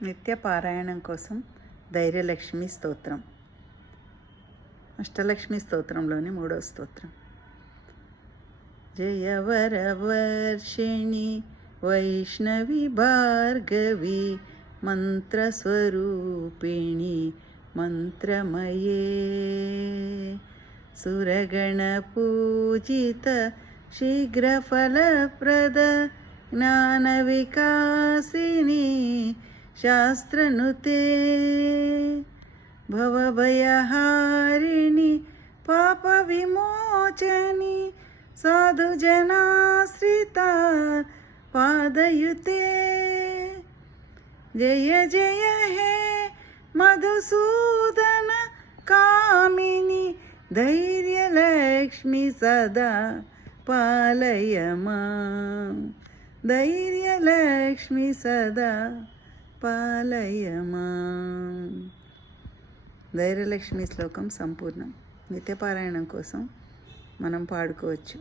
నిత్య పారాయణం కోసం ధైర్యలక్ష్మి స్తోత్రం. అష్టలక్ష్మి స్తోత్రంలోని 3వ స్తోత్రం. జయవరవర్షిణి వైష్ణవి భార్గవి మంత్రస్వరూపిణి మంత్రమయే సురగణపూజిత శీఘ్రఫలప్రద జ్ఞానవికాసిని శాస్త్రనుతే భవభయహారిణి పాపవిమోచని సాధుజనాశ్రిత పాదయుతే జయ జయ హే మధుసూదన కామిని ధైర్యలక్ష్మి సదా పాలయ మాం ధైర్యలక్ష్మి సదా పాలయ మాం. ధైర్యలక్ష్మి శ్లోకం సంపూర్ణం. నిత్యపారాయణం కోసం మనం పాడుకోవచ్చు.